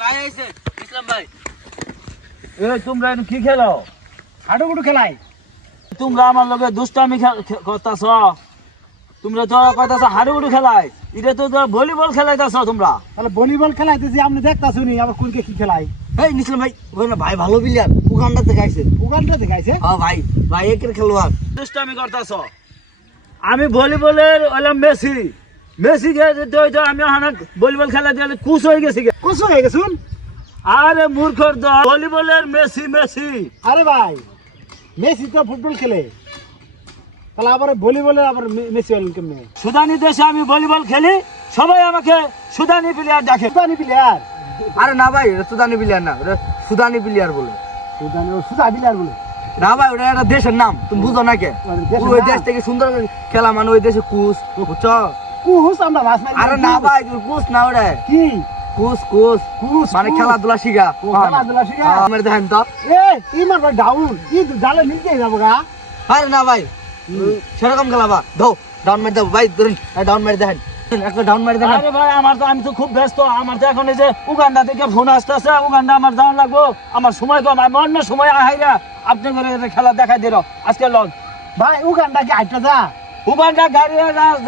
ভাই আইছে ইসলাম ভাই। এ তোমরা কি খেলো? হাডুগুডু খেলাই? তোমরা আমার লগে দুষ্টামি করতাছ। তোমরা তো কইতাছ হাডুগুডু খেলাই। এটা তো ভলিবল খেলাইতাছ তোমরা। তাহলে ভলিবল খেলাইতেছি আপনি দেখতা শুনি আবার কোনকে কি খেলাই? এই ইসলাম ভাই ওখানে ভাই ভালো প্লেয়ার উগান্ডা থেকে আইছে উগানটা দেখাইছে? হ্যাঁ ভাই ভাই একের খেলোয়াড়। দুষ্টামি করতাছ। আমি ভলিবলের হলাম মেসি। মেসি কে তো তো আমি ভলিবল খেলা দিয়ে কুশ হয়ে গেছি গে। হয়ে গেছুন আরে মূর্খর দল ভলিবলের মেসি মেসি। আরে ভাই মেসি তো ফুটবল খেলে। তাহলে আবার ভলিবলের আবার মেসি হলেন কেমনে? সুদানি দেশে আমি ভলিবল খেলি সবাই আমাকে সুদানি প্লেয়ার ডাকে সুদানি প্লেয়ার আরে না ভাই এটা সুদানি প্লেয়ার না ওটা সুদানি প্লেয়ার বলে। সুদানি ও সুদা প্লেয়ার বলে। না ভাই ওটা একটা দেশের নাম তুমি বুঝো না কে? ওই দেশ থেকে সুন্দর খেলা মানে ওই দেশে কুস বুঝছ? কুস আমরা মাছ আরে না ভাই কুস না ওটা কি? কুস কুস। কুস মানে খেলাধুলা শিখা। খেলাধুলা শিখা? হ্যাঁ, আমার দেখেন তো। ডাউন কি জালে নিচে যাব গা। আরে না ভাই সেরকম ডাউন মারি দাও ভাই ধরুন ডাউন মারি দেখেন। একটা ডাউন মারি দেখেন। আরে ভাই আমার তো আমি তো খুব ব্যস্ত। আমার তো এখন এই যে উগান্ডা থেকে ফোন আসতেছে। উগান্ডা আমার যাওয়ার লাগবো। আমার সময় কম। আমি অন্য সময় আহাইরা আপনি করে খেলা দেখাই দিল। আজকে লজ ভাই উগানটা কি আইটা যা? উগান্ডা গাড়ি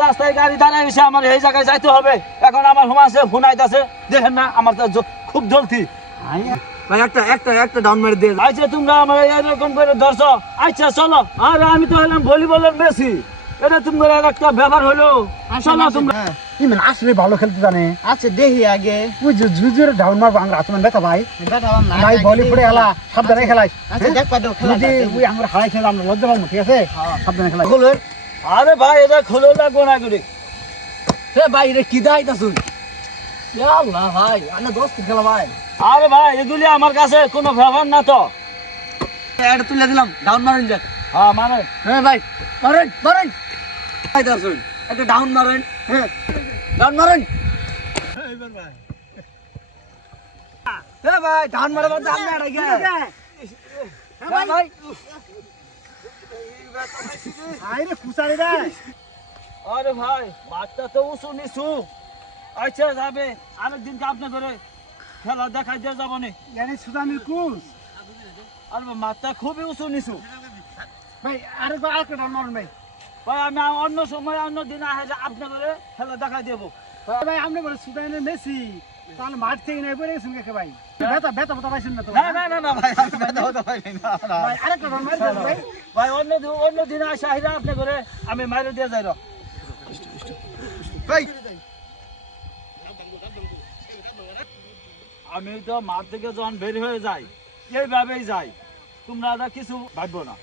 রাস্তায় গাড়ি দাঁড়ায় এসে আমার এই জায়গায় যাইতে হবে। এখন আমার সময় আছে ফোন আইতাছে দেখেন না আমার তো খুব ভাই একটা একটা একটা ডাউন মারি দিয়ে। আচ্ছা তোমরা আমার এরকম করে ধরছো। আচ্ছা চলো। আর আমি তো হলাম ভলিবলের মেসি। এটা তোমার একটা ব্যাপার হলো। চলো তোমরা ইমান আসলে ভালো খেলতে জানে? আচ্ছা দেখি আগে। ওই যে জুজুর ডাউন মারবো আমরা আসমান ব্যথা ভাই। ভাই বলি পড়ে হেলা সাবধানে খেলাই। আচ্ছা দেখ পাদো যদি ওই আমরা হারাই খেলে আমরা লজ্জা পাবো ঠিক আছে? সাবধানে খেলাই। বলুন আরে ভাই এটা খোলো না করে। হে ভাই রে কি দাইতা শুন আল্লাহ ভাই আনে দোস্ত খেলা ভাই? আরে ভাই এগুলি আমার কাছে কোনো ব্যাপার না তো। এটা তুলে দিলাম ডাউন মারেন যাক। হ্যাঁ মানে হ্যাঁ ভাই মারেন মারেন। দাইতা শুন একটা ডাউন মারেন হ্যাঁ ডাউন মারেন। হে ভাই ডাউন মারে বাদ আমি আড়াই গে হ্যাঁ ভাই। আইরে কুসারি রে আরে ভাই মাঠটা তো উঁচু নিচু। আচ্ছা যাবে আরেকদিনকে আপনি করে খেলা দেখাই দিয়ে যাব নি? জানি সুদানির কুস আর মাঠটা খুবই উঁচু নিচু। ভাই আরে ভাই আরেকটা ডাউন ভাই। ভাই আমি অন্য সময় অন্য দিন আহে আপনি করে খেলা দেখাই দেবো। ভাই আপনি বলে মেসি। তাহলে মাঠ থেকে নাই পড়ে গেছেন কে ভাই? ব্যথা ব্যথা ব্যথা পাইছেন না তো? না না না না ভাই ব্যথা না। ভাই আরেকটা মারি দেন ভাই। ভাই অন্য দিন অন্য দিন আসে আপনি করে আমি মাইরে দিয়ে যাই ভাই। আমি তো মাঠ থেকে যখন বের হয়ে যাই এইভাবেই যাই। তোমরা এটা কিছু ভাববো না।